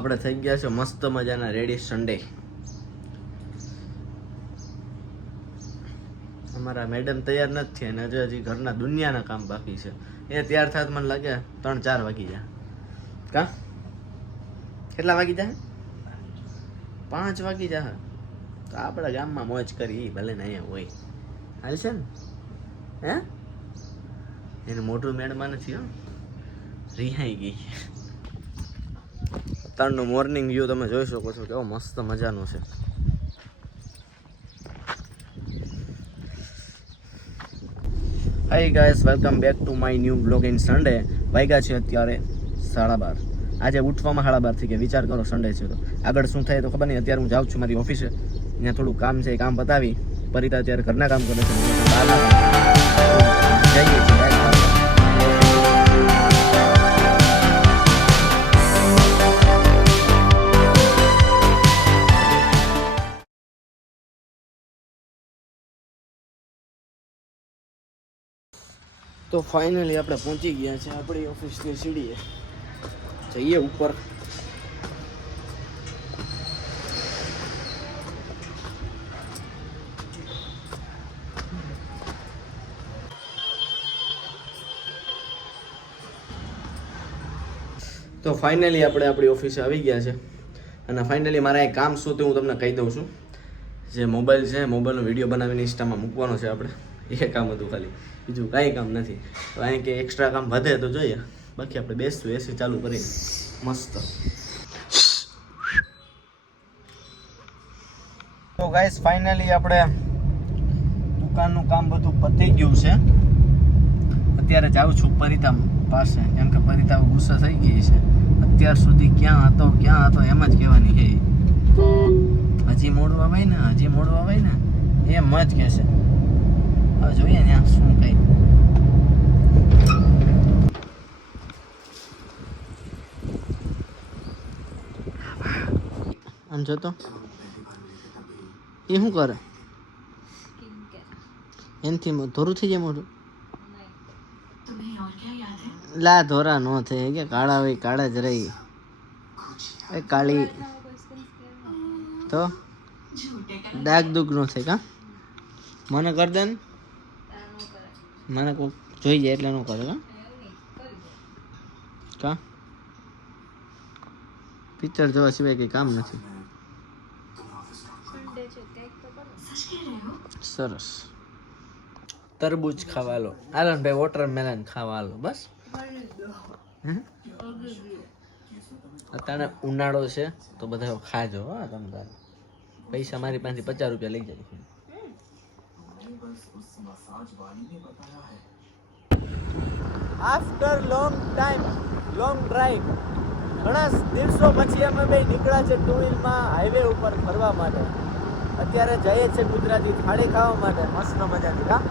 આપણે થઈ ગયા છે મસ્ત મજાના રેડી સન્ડે. અમારા મેડમ તૈયાર નથી થયા અને હજી ઘરના દુનિયાના કામ બાકી છે. એ તૈયાર થાત મને લાગે 3-4 વાગી જાય. કા કેટલા વાગી જાય? 5 વાગી જાય. તો આપણા ગામમાં મોજ કરી ભલે ને અહીંયા હોય હાલ છે ને. હે એને મોટું મેડમાં નથી હો, રિહાઈ ગઈ. અત્યારનું મોર્નિંગ વ્યૂ તમે જોઈ શકો છો, કેવો મસ્ત મજાનું છે. Hi guys, welcome back to my new blog in Sunday. વાગ્યા છે અત્યારે 12:30. આજે ઉઠવામાં 12:30 થઈ ગયા. વિચાર કરો, સન્ડે છે તો આગળ શું થાય તો ખબર નહીં. અત્યારે હું જાઉં છું મારી ઓફિસે, ત્યાં થોડું કામ છે, એ કામ પતાવી પરિતા અત્યારે ઘરના કામ કરે છે. જઈએ છીએ. તો ફાઇનલી આપણે પહોંચી ગયા છે આપણી ઓફિસની સીડીએ. જઈએ ઉપર. તો ફાઇનલી આપણે આપણી ઓફિસે આવી ગયા છે અને ફાઇનલી મારા એક કામ શું તે હું તમને કહી દઉં છું. જે મોબાઈલ છે, મોબાઈલનો વિડીયો બનાવીને ઇન્સ્ટામાં મૂકવાનો છે આપણે. એ કામ હતું ખાલી, બીજું કાંઈ કામ નથી. તો અહીં કે એક્સ્ટ્રા કામ વધે તો જોઈએ, બાકી આપણે બેસતું એસી ચાલુ કરીને મસ્ત. તો ગાઈસ ફાઇનલી આપણે દુકાનનું કામ બધું પતી ગયું છે. અત્યારે જાઉં છું પરિતા પાસે, કેમ કે પરિતા ગુસ્સા થઈ ગઈ છે. અત્યાર સુધી ક્યાં હતો એમ જ કહેવાની છે. હજી મોડું આવે ને એમ જ કહેશે. હવે જોઈએ ને શું કઈ. આમ જોતો એ શું કરે? એનથી ધોરું થઈ જાય મોઢું. લા ધોરા ન થાય કે કાળા હોય કાળા જ રહી. એ કાળી તો ડાઘ દુઃખ ન થાય. કા મને કર દે ને, મને કોઈ જોઈ જાય એટલે ન કરે. કા પિક્ચર જોવા સિવાય કંઈ કામ નથી. સરસ. તરબૂચ ખાવા લો. હાલો ને ભાઈ, વોટરમેલન ખાવા હાલો. બસ અત્યારે ઉનાળો છે તો બધા ખાજો. હા તમે તારે પૈસા મારી પાસેથી 50 રૂપિયા લઈ જાય. After long time, long drive, ઘણા દિવસો પછી અમે બે નીકળ્યા છે 2 વ્હીલમાં હાઈવે ઉપર ફરવા માટે. અત્યારે જઈએ છે ગુજરાતી થાળી ખાવા માટે મસ્ત મજાની. કા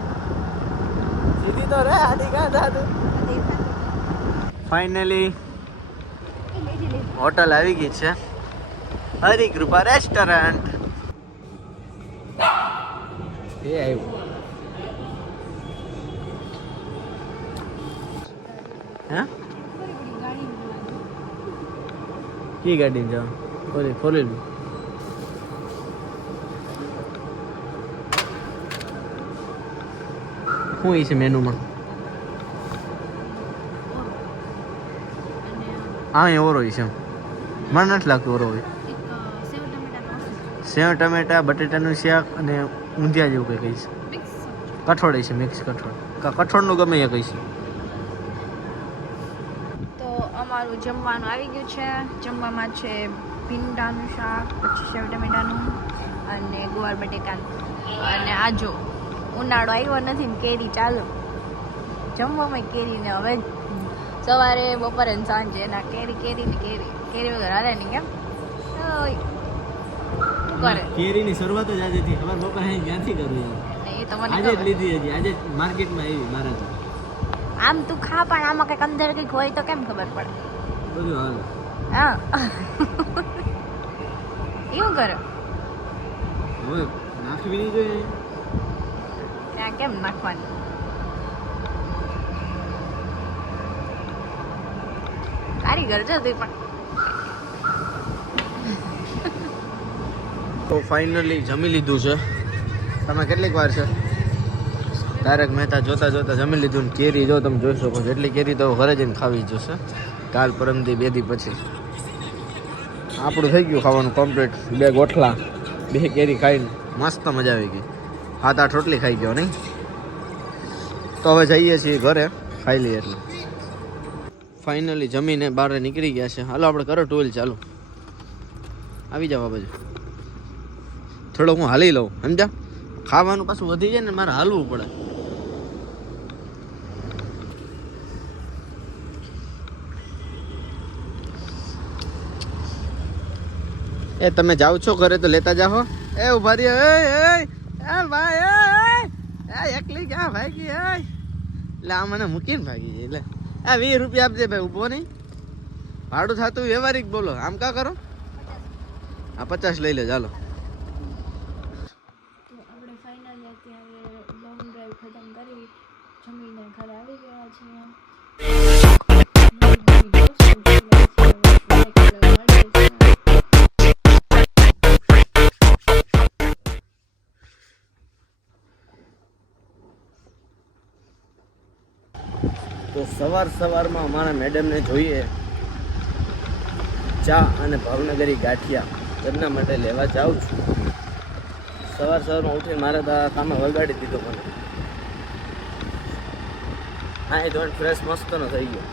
સીધી તો રે આડી કા દાદુ. ફાઇનલી હોટલ આવી ગઈ છે, હરિકૃપા રેસ્ટોરન્ટ. એ આવ્યું. હે કી ગાડી જાઓ? ઓલી 4 વ્હીલ. શું છે મેનુમાં? હા એ ઓરો છે. મને નથી લાગતું ઓરો હોય. સેવ ટમેટા, બટેટાનું શાક અને ઊંધિયા જેવું કંઈ કહીશ. કઠોળ છે, મિક્સ કઠોળ. કઠોળનું ગમે એ કહીશ. તો અમારું જમવાનું આવી ગયું છે. જમવામાં છે ભીંડાનું શાક, પછી સેવ ટમેટાનું અને ગુવાર બટેકાનું. અને આ જો ઉનાળો આવ્યો નથી ને કેરી ચાલુ. જમવામાં કેરી ને હવે સવારે બપોરે ને સાંજે ના કેરી વગર હાલે નહીં. કેમ કરે કેરીની શરૂઆત જ આજેથી. ખબર બપોર અહીં ક્યાંથી કરવી? એ તો મને આજે જ લીધી હજી. આજે માર્કેટમાં આવી મારા તો. આમ તું ખા, પણ આમાં કંઈક અંદર કંઈક હોય તો કેમ ખબર પડે? બધું હાલ. હા એવું કરે. હવે નાખવી નહીં જોઈએ. ત્યાં કેમ નાખવાની? કારીગર છે તું પણ. તો ફાઇનલી જમી લીધું છે. તમે કેટલીક વાર છે તારક મહેતા જોતા જોતા જમી લીધું ને કેરી જો તમે જોઈ શકો છો એટલી કેરી તો ઘરે જઈને ખાવી જોશે. કાલ પરમથી 2 દી પછી આપણું થઈ ગયું ખાવાનું કમ્પ્લીટ. 2 ગોઠલા 2 કેરી ખાઈને મસ્ત મજા આવી ગઈ. 7-8 રોટલી ખાઈ ગયો નહીં. તો હવે જઈએ છીએ ઘરે ખાઈ લઈએ એટલે. ફાઇનલી જમીને બહાર નીકળી ગયા છે. હાલો આપણે કરો ટુવેલ ચાલુ. આવી જાવ આ બાજુ. થોડોક હું હાલી લઉં સમજા. ખાવાનું પાછું વધી જાય ને મારે હાલવું પડે. એ તમે જાઓ છો ઘરે તો લેતા જાઓ. એ ઉભા રહ્યો. એ ભાઈ એકલી ક્યાં ભાગી? એટલે આ મને મૂકીને ભાગી જાય. એટલે આ 20 રૂપિયા આપજે ભાઈ. ઊભો નહીં ભાડું થતું વ્યવહારિક બોલો. આમ કા કરો? આ 50 લઈ લે ચાલો. આપણે ફાઇનલી અત્યારે લોંગ ડ્રાઈવ ખતમ કરી જમીને ઘરે આવી ગયા છીએ. તો સવારમાં અમારા મેડમને જોઈએ ચા અને ભાવનગરી ગાંઠિયા. એમના માટે લેવા જાઉં છું. સવારમાં ઉઠીને મારે તો કામે વગાડી દીધો મને. હા એ જોઈને ફ્રેશ મસ્તનો થઈ ગયો.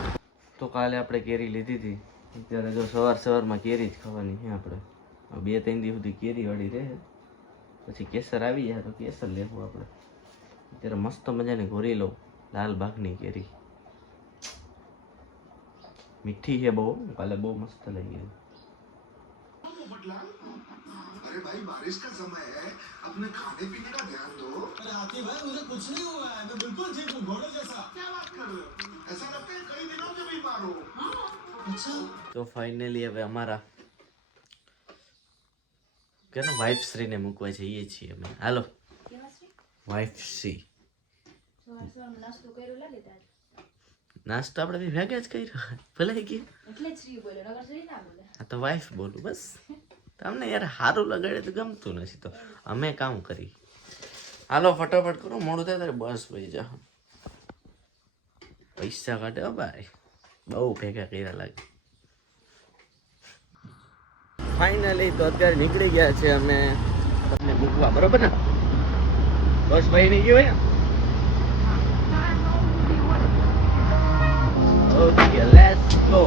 તો કાલે આપણે કેરી લીધી હતી. અત્યારે જો સવારમાં કેરી જ ખાવાની છે આપણે. 2-3 દિવસ સુધી કેરી વાળી રહે પછી કેસર આવી જાય તો કેસર લેવું આપણે. અત્યારે મસ્ત મજાની ઘોરી લઉં લાલ બાગની કેરી. મીઠી है બહુ. કાલે બહુ મસ્ત लगी. अरे भाई बारिश का समय है अपने खाने पीने का ध्यान दो. अरे हाथी भाई मुझे कुछ नहीं हुआ है मैं बिल्कुल ठीक हूँ घोड़े जैसा. क्या बात कर रहे हो? ऐसा लगता है कई दिनों से बीमार हो. अच्छा તો ફાઇનલી હવે અમારા કેનો વાઇફ શ્રીને મૂકવા જઈએ છીએ અમે. હાલો વાઇફ શ્રી. નાસ્તો આપણે બી ભેગા જ કર્યો. ભલે ગયું એટલે જ શ્રી બોલ્યો નગર શ્રી ના બોલે. આ તો વાઇફ બોલું બસ. તમને યાર સારું લગાડે તો ગમતું નથી તો અમે કામ કરી. હાલો ફટાફટ કરો મોડું થાય ત્યારે બસ વહી જાઓ. પૈસા કાઢે ભાઈ બહુ ભેગા કર્યા લાગે. ફાઇનલી તો અત્યારે નીકળી ગયા છે અમે તમને મૂકવા. બરોબર ને બસ ભાઈ નહીં ગયો ને. Okay, let's go.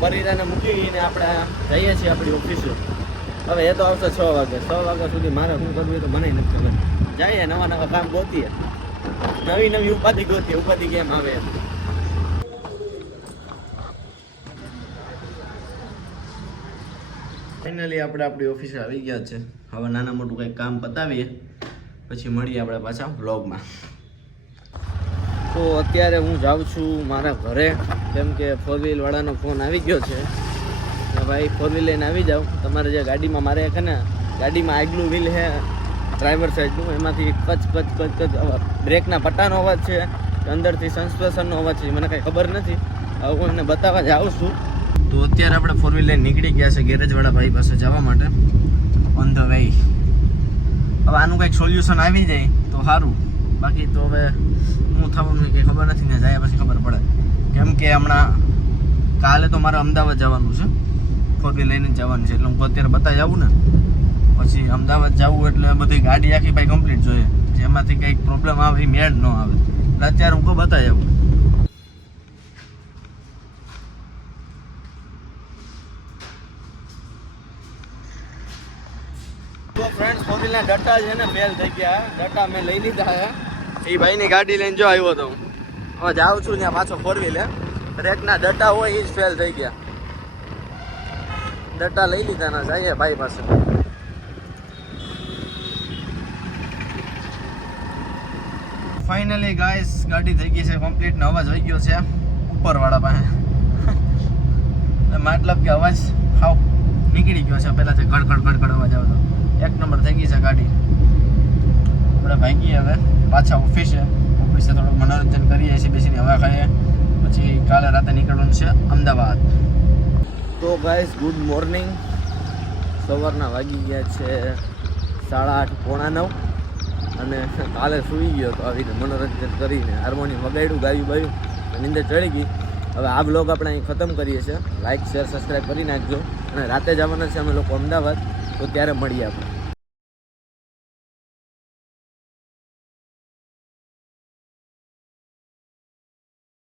પરિરાને મૂકીને આપણે જઈએ છીએ આપણી ઓફિસે. હવે એ તો આવશે 6 વાગે. 6 વાગ્યા સુધી મારે શું કરવું એ તો મને નથી ખબર. જઈએ નવા કામ ગોતીએ. નવી ઉપાધિ ગોતીએ. ઉપાધિ કેમ આવે એમ. ફાઇનલી આપણે આપણી ઓફિસે આવી ગયા છે. હવે નાના મોટું કંઈક કામ પતાવીએ પછી મળીએ આપણે પાછા વ્લોગમાં. તો અત્યારે હું જાઉં છું મારા ઘરે કેમ કે 4 વાળાનો ફોન આવી ગયો છે કે ભાઈ 4 લઈને આવી જાઓ. તમારે જે ગાડીમાં મારે છે ને ગાડીમાં આગલું વ્હીલ છે ડ્રાઈવર સાઈડનું એમાંથી કચ બ્રેકના પટ્ટાનો અવાજ છે કે અંદરથી સસ્પેન્શનનો અવાજ છે મને કાંઈ ખબર નથી. હવે હું એમને બતાવવા જ આવું છું. તો અત્યારે આપણે 4 લઈને નીકળી ગયા છે ગેરેજવાળા ભાઈ પાસે જવા માટે ઓન ધ વે. હવે આનું કંઈક સોલ્યુશન આવી જાય તો સારું. બાકી તો હવે હું થવાનું કંઈ ખબર નથી ને જાય પછી ખબર પડે. કેમ કે હમણાં કાલે તો મારે અમદાવાદ જવાનું છે. 4 લઈને જવાનું છે એટલે હું અત્યારે બતાવી આવું ને પછી અમદાવાદ જવું એટલે બધી ગાડી આખી ભાઈ કમ્પ્લીટ જોઈએ. જેમાંથી કંઈક પ્રોબ્લેમ આવે એ મેળ ન આવે એટલે અત્યારે હું બતાવી આવું. તો ફ્રેન્ડ્સ 4 ના ડટા છે ને ફેલ થઈ ગયા. ડટા મેં લઈ લીધા છે. એ ભાઈની ગાડી લઈને જો આવ્યો હતો હું. હવે જાઉં છું ત્યાં પાછો 4 બ્રેકના ડટા હોય એ જ ફેલ થઈ ગયા. ડટા લઈ લીધા ના જઈએ ભાઈ પાસે. ફાઇનલી ગાઈસ ગાડી થઈ ગઈ છે કમ્પ્લીટ ને અવાજ વહી ગયો છે ઉપરવાળા પાસે મતલબ કે અવાજ હાવ નીકળી ગયો છે પહેલા ગડ ગડ ગડ ગડ અવાજ આવતો એક નંબર થઈ ગઈ છે ગાડી આપણે ભાગીએ હવે પાછા ઓફિસે થોડુંક મનોરંજન કરીએ છીએ બેસીને હવા ખાઈએ પછી કાલે રાતે નીકળવાનું છે અમદાવાદ તો ગાઈસ ગુડ મોર્નિંગ સવારના વાગી ગયા છે 8:30 પોણા 9 અને કાલે સૂઈ ગયો તો આવીને મનોરંજન કરીને હાર્મોનિયમ વગાડ્યું ગાયું બાયું નીંદર ચડી ગઈ હવે આ બ્લોગ આપણે અહીં ખતમ કરીએ છીએ લાઇક શેર સબસ્ક્રાઈબ કરી નાખજો અને રાતે જવાના છે અમે લોકો અમદાવાદ તો ત્યારે મળીએ આપણે